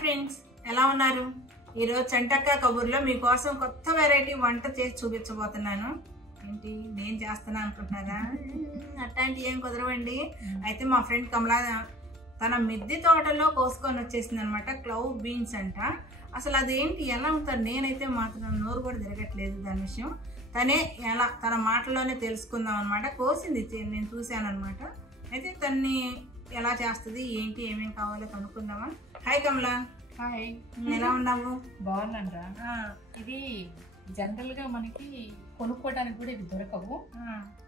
Friends, ఎలా ఉన్నారు? ఈరోజు చంటక్క కబుర్లో మీకోసం కొత్త వెరైటీ వంట చేసి చూపించబోతున్నాను. ఏంటి నేను చేస్తున్నా అనుకుంటున్నారా? అట్లాంటి ఏం కుదరవండి. అయితే మా ఫ్రెండ్ కమలా తన మిద్దె తోటలో కోసుకొని వచ్చేసింది అనమాట. క్లవ్ బీన్స్ అంట. అసలు అదేంటి ఎలా ఉంటారు? నేనైతే మాత్రం నోరు కూడా తిరగట్లేదు దాని విషయం. తనే ఎలా తన మాటల్లోనే తెలుసుకుందాం అనమాట. కోసింది నేను చూశాను అనమాట. అయితే తన్ని ఎలా చేస్తుంది, ఏంటి, ఏమేమి కావాలో కనుక్కుందామా. హాయ్ కమలా. హాయ్, ఎలా ఉన్నావు? బాగున్నారా? ఇది జనరల్ గా మనకి కొనుక్కోవడానికి కూడా ఇవి దొరకవు.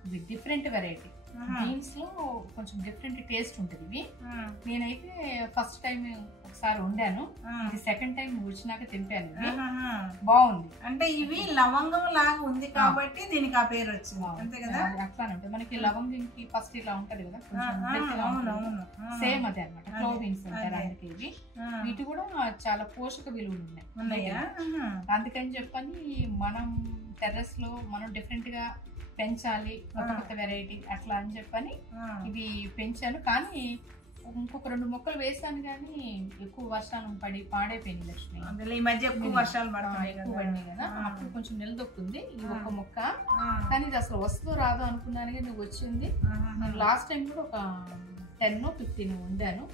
ఇది డిఫరెంట్ వెరైటీ. బీన్స్ లో కొంచెం డిఫరెంట్ టేస్ట్ ఉంటుంది ఇవి. నేనైతే ఫస్ట్ టైం ఒకసారి వండాను, ఇది సెకండ్ టైం వచ్చినాక తింపాను. బాగుంది. అంటే ఇవి లవంగం లాగా ఉంది కాబట్టి దీనికి ఆ పేరు వచ్చింది, అంతే కదా? అట్లానే ఉంటుంది. మనకి లవంగంకి ఫస్ట్ ఇలా ఉంటది కదా, సేమ్ అదే అనమాట. క్లోవ్ బీన్స్ అంటారు అందుకే ఇవి. వీటి కూడా చాలా పోషక విలువలు ఉన్నాయి. అందుకని చెప్పని మనం టెర్రస్ లో మనం డిఫరెంట్ గా పెంచాలి, కొత్త కొత్త వెరైటీ అట్లా అని చెప్పని ఇవి పెంచాను. కానీ ఇంకొక 2 మొక్కలు వేసాను, కానీ ఎక్కువ వర్షాలు పడి పాడైపోయింది లక్ష్మి. ఈ మధ్య ఎక్కువ వర్షాలు పడినాయి కదా, అప్పుడు కొంచెం నిలదొక్కుంది ఈ ఒక్క మొక్క. కానీ ఇది అసలు వస్తుందో రాదో అనుకున్నాను, కానీ వచ్చింది. లాస్ట్ టైం కూడా ఒక 10-15 వండాను,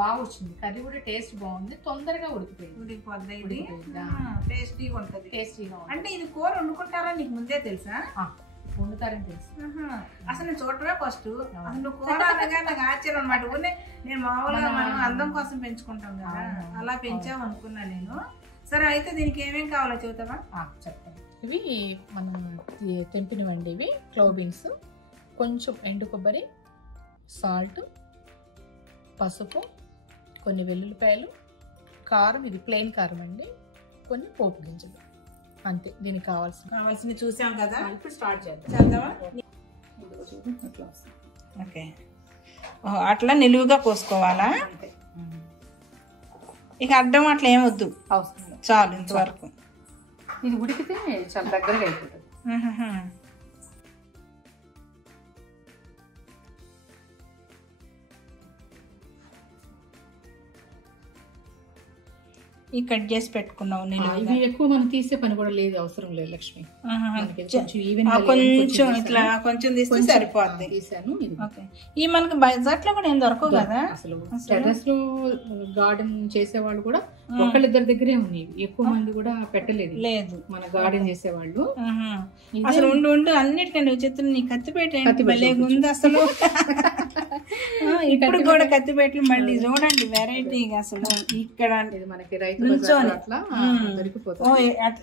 బాగా వచ్చింది. కర్రీ కూడా టేస్ట్ బాగుంది, తొందరగా ఉడికిపోయింది. టేస్టీగా ఉంటుంది. టేస్టీగా అంటే ఇది కూర వండుకుంటారా? నీకు ముందే తెలుసా? వండుతారని తెలుసు. అసలు నేను చూడటమే ఫస్ట్. అసలు నువ్వు కూర అనగా నాకు ఆశ్చర్యం అనమాట. నేను మామూలుగా మనం అందం కోసం పెంచుకుంటాం కదా, అలా పెంచాము అనుకున్నా నేను. సరే, అయితే దీనికి ఏమేమి కావాలో చెబుతావా? చెప్తాను. ఇవి మనం తెంపినవండి. ఇవి క్లోవ్ బీన్స్, కొంచెం ఎండు కొబ్బరి, సాల్ట్, పసుపు, కొన్ని వెల్లుల్లిపాయలు, కారం, ఇది ప్లెయిన్ కారం అండి, కొన్ని పోపు గింజలు, అంతే. దీనికి కావాల్సింది చూసాం కదా. ఇప్పుడు స్టార్ట్ చేద్దామా? ఓకే, అట్లా నిలువుగా కోసుకోవాలా? ఇక అడ్డం అట్లా ఏమొద్దు, అవసరం చాలు ఇంతవరకు. ఇది ఉడికితే చాలా దగ్గరగా అయిపోతుంది. ఈ కట్ చేసి పెట్టుకున్నావు. ఇవి ఎక్కువ మనం తీసే పని కూడా లేదు, అవసరం లేదు లక్ష్మి. కొంచెం ఇట్లా కొంచెం తీస్తే సరిపోద్ది. తీసాను. ఈ మనకి బజార్లో కూడా ఏం దొరకవు కదా అసలు. టెర్రస్ లో గార్డెన్ చేసేవాళ్ళు కూడా ఒకళ్ళిద్దరి దగ్గరే ఉన్నాయి, ఎక్కువ మంది కూడా పెట్టలేదు. లేదు మన గార్డెన్ చేసేవాళ్ళు. అసలు ఉండు అన్నిటికంటే విచిత్రం నీ కత్తిపేట ఉంది అసలు. ఇప్పుడు కూడా కత్తిపేటలు మళ్ళీ చూడండి వెరైటీ అసలు. ఇక్కడ మనకి రైతు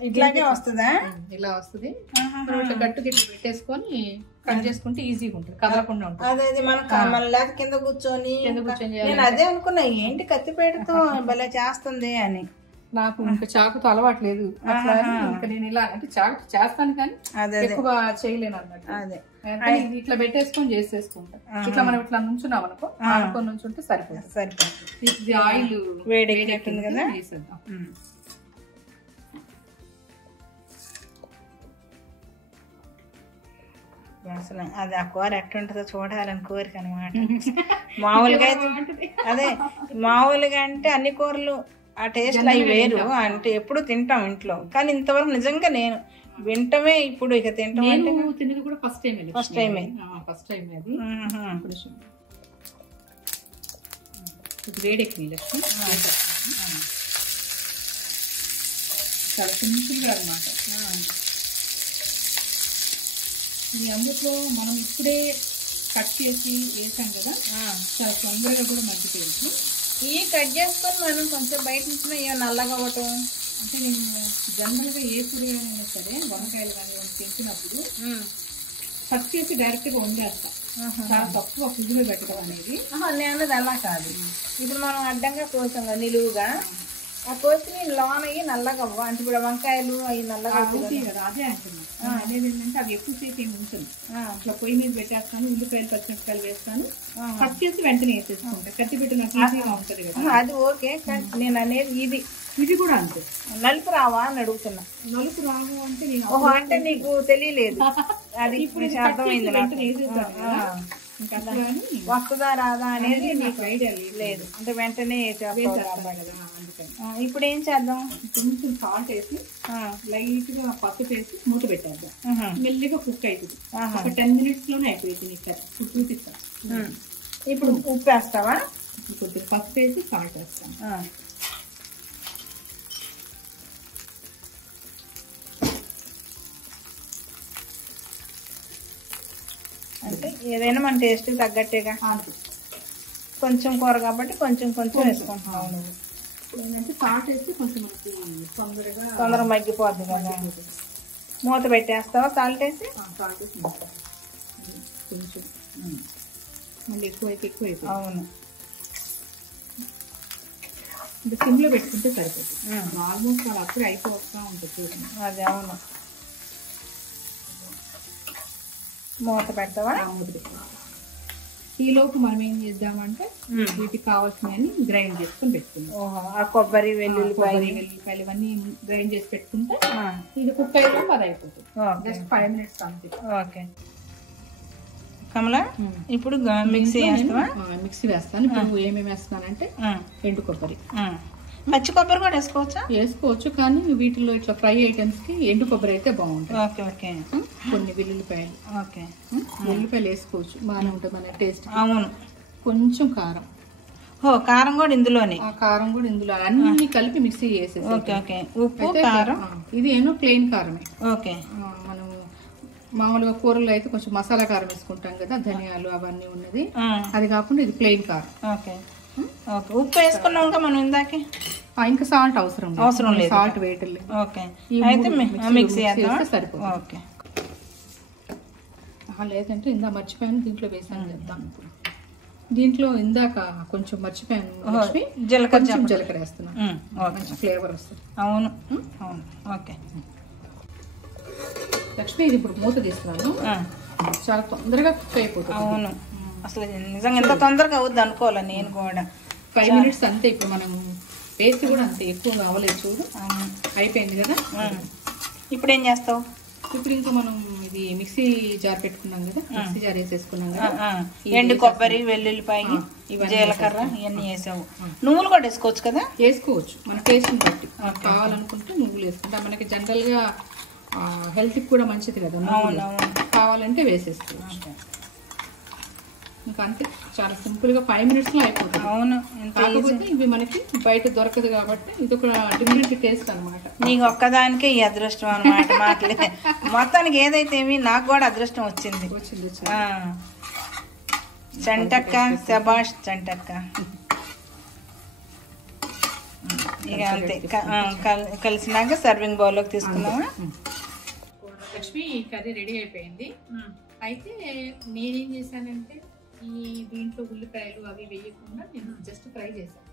ఇట్లాగే వస్తుందా? ఇలా వస్తుంది. గట్టుకి పెట్టేసుకొని కట్ చేసుకుంటే ఈజీగా ఉంటుంది, కదలకుండా ఉంటుంది. అదే మన లేక కింద కూర్చొని నేను అదే అనుకున్నా, ఏంటి కత్తిపేటతో భలే చేస్తుంది అని. నాకు ఇంకా చాకుతో అలవాటు లేదు. ఇంకా నేను ఇలా అంటే చాకు చేస్తాను, కానీ ఎక్కువ చేయలేను అన్నట్టు. అదే ఇట్లా పెట్టేసుకొని చేసేసుకుంటా. ఇట్లా మనం ఇట్లా నుంచున్నాం అనుకో, అనుకొని నుంచుంటే సరిపోతుంది. ఇది ఆయిల్ వేడెక్కింది కదా, వేసేద్దాం. అసలు అది ఆ కూర ఎట్టుంటుందో చూడాలని కోరిక అనమాట. మామూలుగా అదే మామూలుగా అంటే అన్ని కూరలు ఆ టేస్ట్ అవి వేరు అంటే ఎప్పుడు తింటాం ఇంట్లో, కానీ ఇంతవరకు నిజంగా నేను వింటమే ఇప్పుడు. ఇక తింటాం తిన్నది కూడా ఫస్ట్ టైం అది. వేడెక్కి లక్ష్మి చాలా సింపుల్గా అనమాట. ఇది అందులో మనం ఇప్పుడే కట్ చేసి వేసాం కదా, చాలా తొందరగా కూడా మగ్గిపోయింది. ఇవి కట్ చేసుకొని మనం కొంచెం బయట నుంచి నల్లగా అవ్వటం. అంటే నేను జనరల్గా ఏ కూరగాయలైనా సరే, వంకాయలు కానీ తింటున్నప్పుడు కట్ చేసి డైరెక్ట్గా వండేస్తా. చాలా తక్కువ ఫ్రిడ్జ్లో పెట్టడం అనేది. నేను అలా కాదు, ఇప్పుడు మనం అడ్డంగా కోసాం నిలువుగా, ఆ కోసి లోన్ అయ్యి నల్లగా అంటే ఇప్పుడు వంకాయలు అవి నల్లగా అవుతాయి కదా. అదే అంటున్నాను. అనేది ఏంటంటే అది ఎక్కువసేపు ఏమి ఉంటుంది. ఇట్లా పొయ్యి మీద పెట్టేస్తాను, ఉల్లిపాయలు పచ్చిమిరపకాయలు వేస్తాను, కట్ చేసి వెంటనే వేసేసుకుంటా. కత్తి పెట్టినట్టు ఈజీగా ఉంటుంది కదా. అది ఓకే, నేను అనేది ఇది కూడా అంతే. నలుపు రావా అని అడుగుతున్నా. నలుపు రావు అంటే అంటే నీకు తెలియలేదు, అది ఇప్పుడు అర్థమైంది. ఇంకా అట్లా అని వస్తుందా రాదా అనేది నాకు ఐడియా లేదు, అంటే వెంటనే వేసేస్తాను కదా అందుకని. ఇప్పుడు ఏం చేద్దాం, కొంచెం సాల్ట్ వేసి లైట్ గా పసుపు వేసి మూత పెట్టేద్దాం, మెల్లిగా కుక్ అవుతుంది. ఒక 10 minutes లోనే అయిపోయింది. ఇక్కడ చూపిస్తాను. ఇప్పుడు ఉప్పు వేస్తావా, కొద్దిగా పసుపు వేసి సాల్ట్ వేస్తాను. అంటే ఏదైనా మన టేస్ట్ తగ్గట్టేగా, కొంచెం కూర కాబట్టి కొంచెం కొంచెం వేసుకుంటున్నావు నువ్వు. ఏంటంటే సాల్ట్ వేస్తే కొంచెం మనకి తొందరగా మగ్గిపోద్ది కదా. మూత పెట్టేస్తావా సాల్ట్ వేసి? సాల్ట్ వేసి కొంచెం మళ్ళీ ఎక్కువ అయిపోతుంది. అవును, ఇంకా సిమ్లో పెట్టుకుంటే సరిపోతుంది. ఆల్మోస్ట్ అలా అప్పుడే అయిపోతూ ఉంటుంది చూడండి. అదే అవును. మూత పెడతావా? మూత పెడతావా. ఈలోపు మనం ఏం చేద్దామంటే వీటికి కావాల్సినవి గ్రైండ్ చేసుకుని పెట్టుకుందాం. ఆ కొబ్బరి వెల్లుల్లిపాయలు ఇవన్నీ గ్రైండ్ చేసి పెట్టుకుంటే ఇది కుక్ అయ్యేలోపు అది అయిపోతుంది. జస్ట్ 5 minutes అంతే. ఓకే కమలా, ఇప్పుడు మిక్సీ వేస్తావా? మిక్సీ వేస్తాను. ఇప్పుడు ఏమేమి వేస్తానంటే ఎండు కొబ్బరి, పచ్చి కొబ్బరి కూడా వేసుకోవచ్చా? వేసుకోవచ్చు, కానీ వీటిలో ఇట్లా ఫ్రై ఐటమ్స్ కి ఎండు కొబ్బరి అయితే బాగుంటుంది. Okay okay. కొన్ని వెల్లుల్లిపాయలు, ఓకే వెల్లుల్లిపాయలు వేసుకోవచ్చు, బాగానే ఉంటుంది మన టేస్ట్. అవును. కొంచెం కారం, కారం కూడా ఇందులోనే, ఆ కారం కూడా ఇందులో అన్ని కలిపి మిక్సీ చేసేసి. Okay okay. ఉప్పు కారం, ఇది ఏమో ప్లెయిన్ కారమే. ఓకే. మనం మామూలుగా కూరల్లో అయితే కొంచెం మసాలా కారం వేసుకుంటాం కదా, ధనియాలు అవన్నీ ఉన్నది, అది కాకుండా ఇది ప్లెయిన్ కారం. Okay okay. ఉప్పు వేసుకున్నాం మనం ఇందాకే, ఇంకా సాల్ట్ అవసరం లేదు, సాల్ట్ వేయటం. ఓకే, అయితే మిక్సీ చేస్తే సరిపోతుంది. ఓకే. లేదంటే ఇందా మర్చిపోయాను, దీంట్లో వేసాను చెప్తాను. ఇప్పుడు దీంట్లో ఇందాక కొంచెం మర్చిపోయాను, జీలకర్ర వేస్తున్నాను, మంచి ఫ్లేవర్ వస్తుంది. అవును అవును. ఓకే లక్ష్మి, ఇది ఇప్పుడు మూత తీస్తున్నాను, చాలా తొందరగా కుక్ అయిపోతుంది. అవును, అసలు నిజంగా ఎంత తొందరగా అవుద్ది అనుకోవాలి నేను కూడా. 5 minutes అంతే. ఇప్పుడు మనం వేసి కూడా అంతే ఎక్కువగా అవ్వలేదు చూడు, అయిపోయింది కదా. ఇప్పుడు ఏం చేస్తావు? ఇప్పుడు ఇంకా మనం ఇది మిక్సీ జార్ పెట్టుకున్నాం కదా, మిక్సీ జార్ వేసేసుకున్నాం కదా, ఎండు కొబ్బరి వెల్లుల్లిపాయ జీలకర్ర ఇవన్నీ వేసావు. నువ్వులు కూడా వేసుకోవచ్చు కదా? వేసుకోవచ్చు, మన టేస్ట్ని బట్టి. కావాలనుకుంటే నువ్వులు వేసుకుంటా, మనకి జనరల్ గా హెల్త్ కి కూడా మంచిది కదా, కావాలంటే వేసేసుకోవచ్చు. ఇంకా అంతే, చాలా సింపుల్ గా 5 minutes లో అయిపోతుంది. అవును. కాకపోతే ఇవి మనకి బయట దొరకదు కాబట్టి ఇది ఒక డిఫరెంట్ టేస్ట్ అనమాట. నీకు ఒక్కదానికే ఈ అదృష్టం అనమాట. మాటలే మొత్తానికి ఏదైతే నాకు కూడా అదృష్టం వచ్చింది. చంటక్క, శబాష్ చంటక్క. ఇక అంతే, కలిసినాక సర్వింగ్ బౌల్లోకి తీసుకున్నావా? లక్ష్మి, కర్రీ రెడీ అయిపోయింది. అయితే నేనేం చేశానంటే ఈ దీంట్లో ఉల్లిపాయలు అవి వేయకుండా నేను జస్ట్ ఫ్రై చేశాను.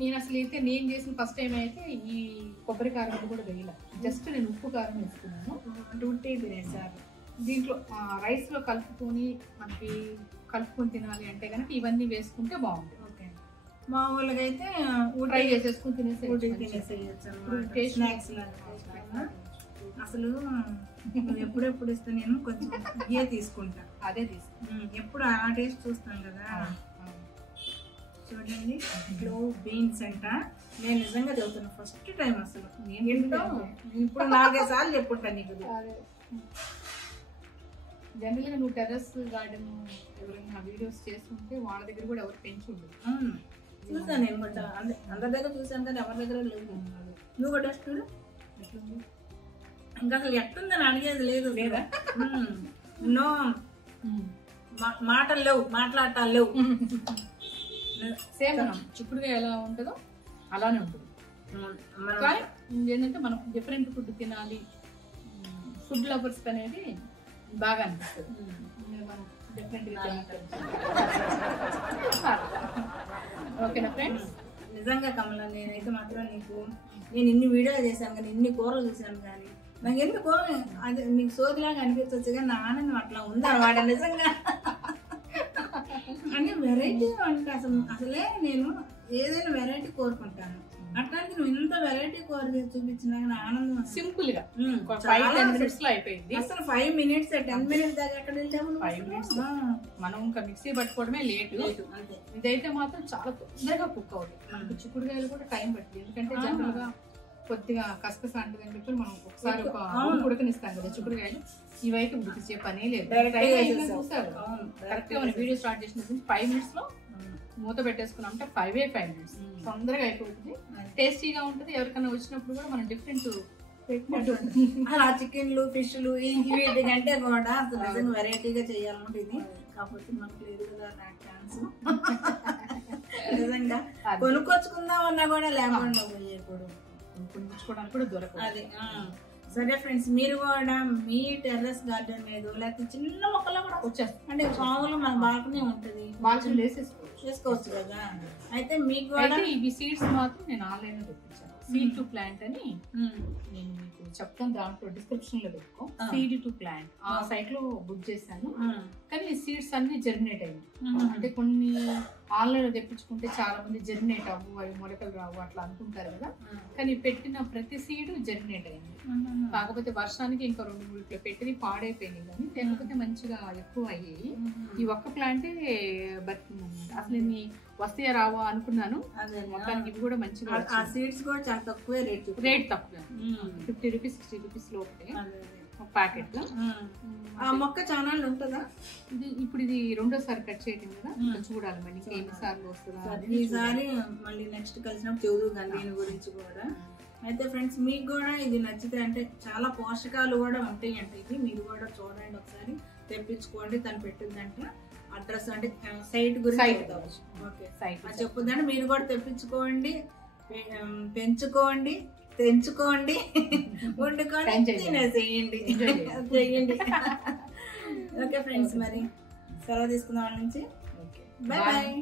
నేను అసలు అయితే నేను చేసిన ఫస్ట్ టైం అయితే ఈ కొబ్బరి కారం కూడా వేయలే, జస్ట్ నేను ఉప్పు కారం వేసుకున్నాను. 2 tablespoons దీంట్లో రైస్ లో కలుపుకొని మనకి కలుపుకొని తినాలి అంటే కనుక ఇవన్నీ వేసుకుంటే బాగుంటుంది. ఓకే, మామూలుగా అయితే ఫ్రై చేసేసుకుని తినేసేయచ్చు. అసలు నువ్వు ఎప్పుడెప్పుడు ఇస్తే నేను కొంచెం ఇదే తీసుకుంటా, అదే తీసుకుంటా. ఎప్పుడు ఆ టేస్ట్ చూస్తాను కదా. చూడండి, క్లోవ్ బీన్స్ అంట. నేను నిజంగా చదువుతున్నా, ఫస్ట్ టైం అసలు. నేను ఏంటో ఇప్పుడు 4-5 సార్లు చెప్పుంటా నీకు. జనరల్గా నువ్వు టెర్రస్ గార్డెన్ ఎవరైనా వీడియోస్ చేస్తుంటే వాళ్ళ దగ్గర కూడా ఎవరు పెంచి ఉండదు. చూసాను నేను కూడా, అందరి దగ్గర చూసాను కానీ ఎవరి దగ్గర లేదు. నువ్వు కూడా చూడు ఎట్లుంది. ఇంకా అసలు ఎట్లుందని అడిగేది లేదు. లేదా నో మాటలు లేవు, మాట్లాడటాలు లేవు. సేమ్ మనం చిక్కుడుగా ఎలా ఉంటుందో అలానే ఉంటుంది. కానీ ఏంటంటే మనం డిఫరెంట్ ఫుడ్ తినాలి, ఫుడ్ లవర్స్ అనేది బాగా అనిపిస్తుంది. మనం డిఫరెంట్గా ఓకేనా ఫ్రెండ్స్? నిజంగా కమల, నేనైతే మాత్రం నేను ఇన్ని వీడియోలు చేశాను కానీ, ఇన్ని కూరలు చూశాను కానీ, నాకు ఎందుకో అది నీకు సోదిలాగా అనిపించవచ్చు కానీ నా ఆనందం అట్లా ఉంది అన్నమాట. నిజంగా అంటే వెరైటీ వంట అసలే నేను ఏదైనా వెరైటీ కోరుకుంటాను. అట్లాంటి నువ్వు ఇంత వెరైటీ కూర చేసి చూపించినా ఆనందం. సింపుల్ గా 5-10 minutes లో అయిపోయింది. అసలు 5 minutes 10 minutes దాకా ఎక్కడ వెళ్ళాము? 5 minutes మనం ఇంకా మిక్సీ పట్టుకోవడమే లేట్. ఇదైతే మాత్రం చాలా తొందరగా కుక్ అవుతుంది. మనకు చిక్కుడుకాయలు కూడా టైం పడుతుంది, ఎందుకంటే జనరల్ గా కొద్దిగా కసకస అంటది అని చెప్పి మనం ఒకసారి ఒక ఉడకనిస్తాం కదా చిక్కుడుకాయలు. ఇవైతే ఉడికిచ్చే పనే లేదు. చూసారు కరెక్ట్ గా మనం వీడియో స్టార్ట్ చేసిన 5 minutes లో మూత పెట్టేసుకున్నాం అంటే 5 minutes తొందరగా అయిపోతుంది. టేస్టీగా ఉంటుంది. ఎవరికైనా వచ్చినప్పుడు కూడా మనం డిఫరెంట్ చికెన్లు ఫిష్లు వీటి కంటే కూడా అసలు నిజంగా వెరైటీగా చేయాలనుకుంటుంది. కాకపోతే మనకు లేదు కదా ఛాన్స్. నిజంగా కొనుక్కొచ్చుకుందాం అన్నా కూడా లేకుండా పోయేప్పుడు కొనుక్కోవడానికి కూడా దొరకదు. అదే సరే ఫ్రెండ్స్, మీరు కూడా మీ టెర్రస్ గార్డెన్ మీద లేకపోతే చిన్న మొక్కలో కూడా వచ్చేస్తాయి. అంటే పాములు మన బాల్కనీ ఉంటుంది, బాల్కనీ చేసుకోవచ్చు కదా. అయితే మీకు కూడా ఇవి సీడ్స్ మాత్రం నేను ఆన్లైన్ లో తెప్పించాను. సీడ్ టు ప్లాంట్ అని నేను మీకు చెప్తాను, దాంట్లో డిస్క్రిప్షన్ లో పెట్టుకో. సీడ్ టు ప్లాంట్ ఆ సైట్ లో బుక్ చేశాను. కానీ సీడ్స్ అన్ని జర్మినేట్ అయ్యాయి. అంటే కొన్ని ఆన్లైన్ లో తెప్పించుకుంటే చాలా మంది జర్మినేట్ అవ్వు, అవి మొలకలు రావు అట్లా అనుకుంటారు కదా. కానీ పెట్టిన ప్రతి సీడ్ జర్మినేట్ అయింది. కాకపోతే వర్షానికి ఇంకా 2-3 పెట్టినవి పాడైపోయినాయి, కానీ లేకపోతే మంచిగా ఎక్కువ అయ్యాయి. ఈ ఒక్క ప్లాంటే బతికిందన్నమాట. అసలు ఇన్ని వస్తాయా రావా అనుకున్నాను. మొత్తానికి ఇవి కూడా మంచిగా సీడ్స్ కూడా చాలా తక్కువే రేట్ తక్కువ 50 రూపీస్ 60 రూపీస్ లోపే ప్యాకెట్ లో. ఆ మొక్క చాలా ఉంటుందా? ఇప్పుడు ఇది 2వ సారి కట్ చేయడం కదా, చూడాలి మళ్ళీ ఎన్నిసార్లు వస్తుందా. ఈసారి మళ్ళీ నెక్స్ట్ కలిసినప్పుడు చదువు దీని గురించి కూడా. అయితే ఫ్రెండ్స్, మీకు కూడా ఇది నచ్చితే అంటే చాలా పోషకాలు కూడా ఉంటాయి అంటే ఇది మీరు కూడా చూడండి ఒకసారి, తెప్పించుకోండి. తను పెట్టిందంటే అడ్రస్ అంటే సైట్ గురించి ఓకే చెప్పుదండి. మీరు కూడా తెప్పించుకోండి, పెంచుకోండి, తెంచుకోండి, వండుకోండి, తినేసేయండి, చేయండి. ఓకే ఫ్రెండ్స్, మరి సెలవు తీసుకుందాం వాళ్ళ నుంచి. Bye bye.